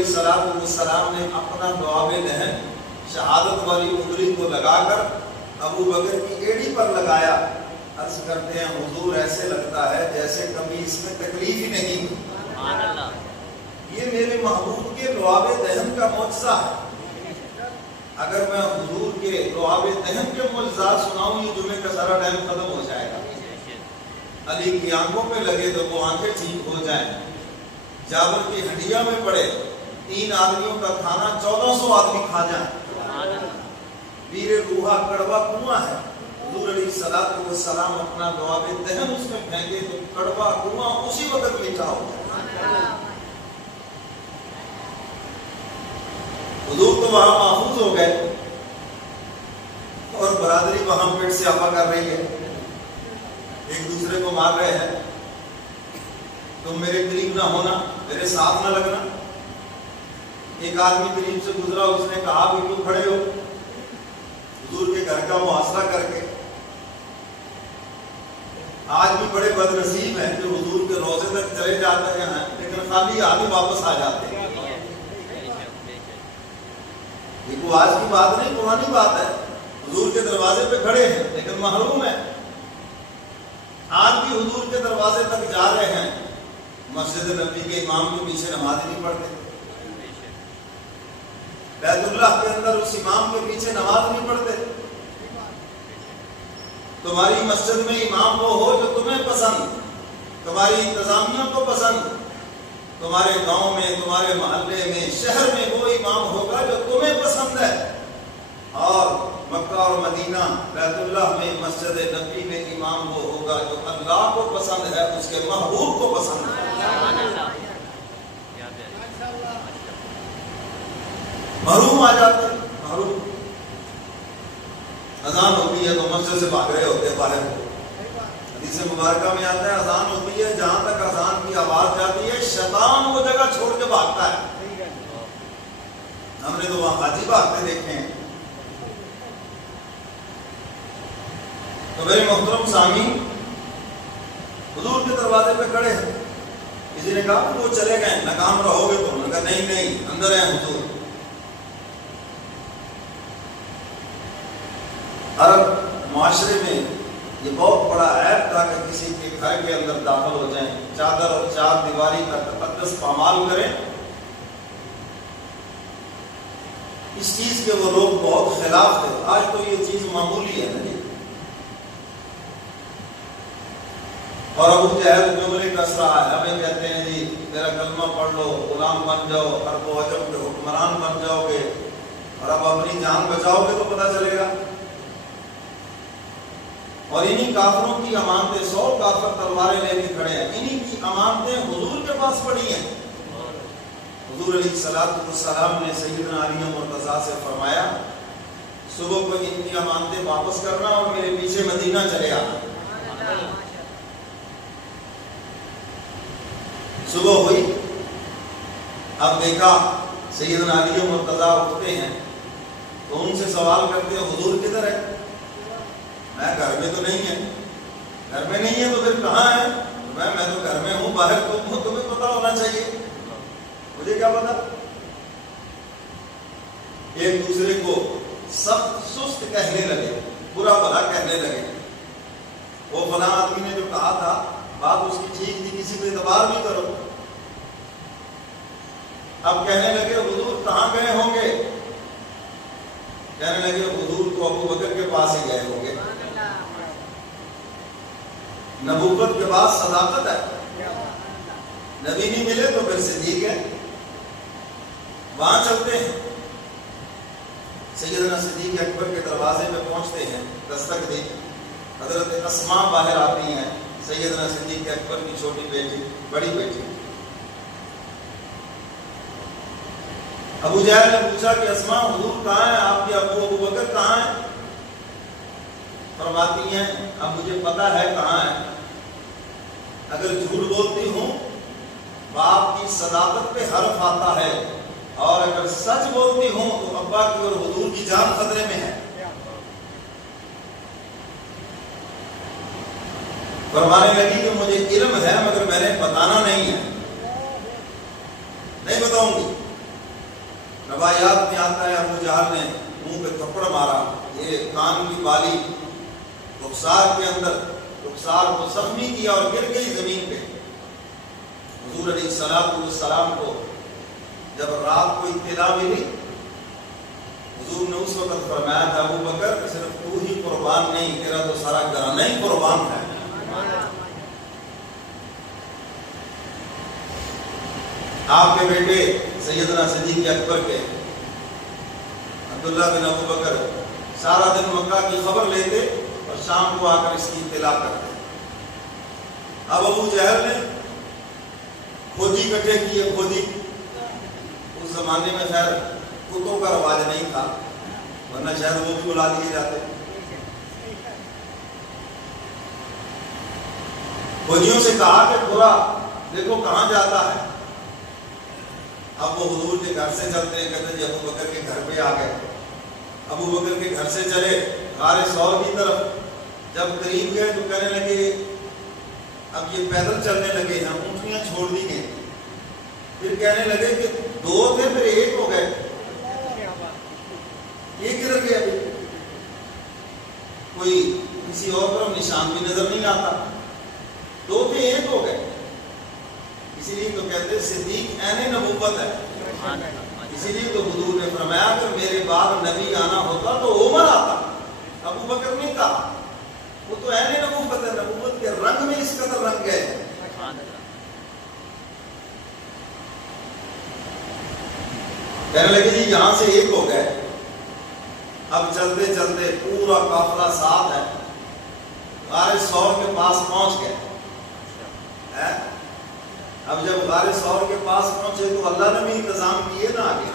علیہ السلام نے اپنا لعاب دہن شہادت والی انگلی کو لگا کر ابو بکر کی ایڑی پر لگایا. عرض کرتے ہیں حضور ایسے لگتا ہے جیسے کبھی اس میں تکلیف ہی نہیں. سبحان اللہ. یہ میرے محبوب کے لعاب دہن کا معجزہ ہے. اگر میں حضور کے لعاب دہن کے معجزات سناؤں یہ جمعے کا سارا ٹائم ختم ہو جائے گا. علی کی آنکھوں پہ لگے تو وہ آنکھیں ٹھیک ہو جائیں. جابر کی ہڈیاں میں پڑے 3 آدمیوں کا کھانا 1400 آدمی کھا جائیں. ویر روحا کڑوا کنواں ہے. حضور علیہ السلام اپنا لعاب دہن اس میں پھینکے تو کڑوا کنواں اسی وقت میٹھا ہو جائے. حضور تو وہاں محفوظ ہو گئے اور برادری وہاں پیٹ سے آپا کر رہی ہے, ایک دوسرے کو مار رہے ہیں. تم میرے قریب نہ ہونا, میرے ساتھ نہ لگنا. ایک آدمی قریب سے گزرا, اس نے کہا بھی تم کھڑے ہو. حضور کے گھر کا محاصرہ کر کے آج بھی بڑے بد نصیب ہیں جو حضور کے روضے تک چلے جاتے ہیں لیکن خالی آدمی واپس آ جاتے ہیں. یہ کوئی آج کی بات نہیں, پرانی بات ہے. حضور کے دروازے پہ کھڑے ہیں لیکن محروم ہیں. آج بھی حضور کے دروازے تک جا رہے ہیں, مسجد نبی کے امام کے پیچھے نماز نہیں پڑھتے. بیت اللہ کے اندر اس امام کے پیچھے نماز نہیں پڑھتے. تمہاری مسجد میں امام وہ ہو جو تمہیں پسند, تمہاری انتظامیہ کو پسند. تمہارے گاؤں میں, تمہارے محلے میں, شہر میں وہ امام ہوگا جو تمہیں پسند ہے. اور مکہ اور مدینہ بیت اللہ میں مسجد نبی میں امام وہ ہوگا جو اللہ کو پسند ہے, اس کے محبوب کو پسند ہے. محروم آ جاتے ہیں, محروم. اذان ہوتی ہے تو مسجد سے بھاگ رہے ہوتے ہیں باہر. حدیث مبارکہ میں آتا ہے اذان ہوتی ہے, جہاں تک اذان کی آواز جاتی ہے شیطان وہ جگہ چھوڑ کے بھاگتا ہے. ہم نے تو وہاں حاجی بھاگتے دیکھے ہیں. تو میرے محترم سامعین, حضور کے دروازے پہ کھڑے ہیں. کسی نے کہا وہ چلے گئے, ناکام رہو گے تم. نے کہا نہیں, اندر ہیں حضور. عرب معاشرے میں یہ بہت بڑا عیب تھا کہ کسی کے گھر کے اندر داخل ہو جائیں, چادر اور چار دیواری کا تقدس پامال کریں. اس چیز کے وہ لوگ بہت خلاف تھے. آج تو یہ چیز معمولی ہے نا. اور ابو جہل جملے کس رہا ہے, ہمیں کہتے ہیں جی میرا کلمہ پڑھ لو, غلام بن جاؤ, عرب و عجم کے حکمران بن جاؤ گے, اور اب اپنی جان بچاؤ گے تو پتہ چلے گا. اور انہی کافروں کی امانتیں, 100 کافر تلواریں لے کے کھڑے ہیں, انہی کی امانتیں حضور کے پاس پڑی ہیں. حضور علیہ السلام نے سیدنا علی مرتضیٰ سے فرمایا صبح کو ان کی امانتیں واپس کرنا اور میرے پیچھے مدینہ چلے آنا. صبح ہوئی, اب دیکھا سیدنا علی مرتضیٰ اٹھتے ہیں تو ان سے سوال کرتے ہیں حضور کدھر ہے؟ میں گھر میں تو نہیں ہے. گھر میں نہیں ہے تو پھر کہاں ہے؟ میں تو گھر میں ہوں, باہر تم ہو, تمہیں پتا ہونا چاہیے, مجھے کیا پتا. ایک دوسرے کو سخت سست کہنے لگے, برا بھلا کہنے لگے. وہ فلاں آدمی نے جو کہا تھا بات اس کی ٹھیک تھی, کسی پہ اعتبار بھی کرو. اب کہنے لگے حضور کہاں گئے ہوں گے؟ کہنے لگے حضور تو ابو بکر کے پاس ہی گئے ہوں گے. نبوت کے بعد صداقت ہے, نبی نہیں ملے تو پھر صدیق ہے. وہاں چلتے ہیں, سیدنا صدیق اکبر کے دروازے پہ پہنچتے ہیں, دستک دی. حضرت اسماء باہر آتی ہیں, سیدنا صدیق اکبر کی چھوٹی بیٹی, بڑی بیٹی. ابو جہل نے پوچھا کہ اسماء حضور کہاں ہیں, آپ کے ابو بکر کہاں ہیں؟ فرماتی ہیں اب مجھے پتا ہے کہاں ہے. اگر جھوٹ بولتی ہوں باپ کی صداقت پہ حرف آتا ہے, اور اگر سچ بولتی ہوں تو ابا کی اور حضور کی جان خطرے میں ہے. فرمانے لگی کہ مجھے علم ہے مگر میں نے بتانا نہیں ہے, نہیں بتاؤں گی. روایات میں آتا ہے ابو جہل نے منہ پہ تھپڑ مارا، یہ کان کی بالی رخسار کے اندر، رخسار کو زخمی کیا اور گر گئی زمین پہ۔ حضور علیہ السلام کو جب رات کو اطلاع ملی، حضور نے اس وقت فرمایا تھا ابو بکر صرف تو ہی قربان نہیں، تیرا تو سارا گھرانہ ہی قربان ہے۔ آپ کے بیٹے سیدنا صدیق اکبر کے عبداللہ بن ابو بکر سارا دن مکہ کی خبر لیتے اور شام کو آ کر اس کی اطلاع کرتے۔ اب ابو جہل نے کھوجی اکٹھے کیے، کھوجی اس زمانے میں خیر کتوں کا رواج نہیں تھا، ورنہ شاید وہ بھی بلا دیے جاتے۔ کھوجیوں سے کہا کہ تھوڑا دیکھو کہاں جاتا ہے۔ اب وہ حضور کے گھر سے چلتے ہیں، کہتے ہیں جی ابو بکر کے گھر پہ آ گئے۔ ابو بکر کے گھر سے چلے غار ثور کی طرف، جب قریب گئے تو کہنے لگے اب یہ پیدل چلنے لگے ہیں، اونٹنیاں چھوڑ دی گئیں۔ پھر کہنے لگے کہ دو تھے پھر ایک ہو گئے، یہ کدھر گئے؟ ابھی کوئی کسی اور طرف نشان بھی نظر نہیں آتا، دو تھے ایک ہو گئے۔ اسی لیے تو کہتے ہیں صدیق عین نبوت ہے۔ اسی لیے تو حضور نے فرمایا کہ میرے بعد نبی آنا ہوتا تو عمر آتا، ابو بکر نہیں کہا، وہ تو عین نبوت ہے، نبوت کے رنگ میں اس قدر رنگ گئے۔ کہنے لگے جی یہاں سے ایک ہو گئے، اب چلتے چلتے پورا قافلہ ساتھ ہے، غار ثور کے پاس پہنچ گئے۔ اب جب غار ثور کے پاس پہنچے تو اللہ نے بھی انتظام کیے نا آگے۔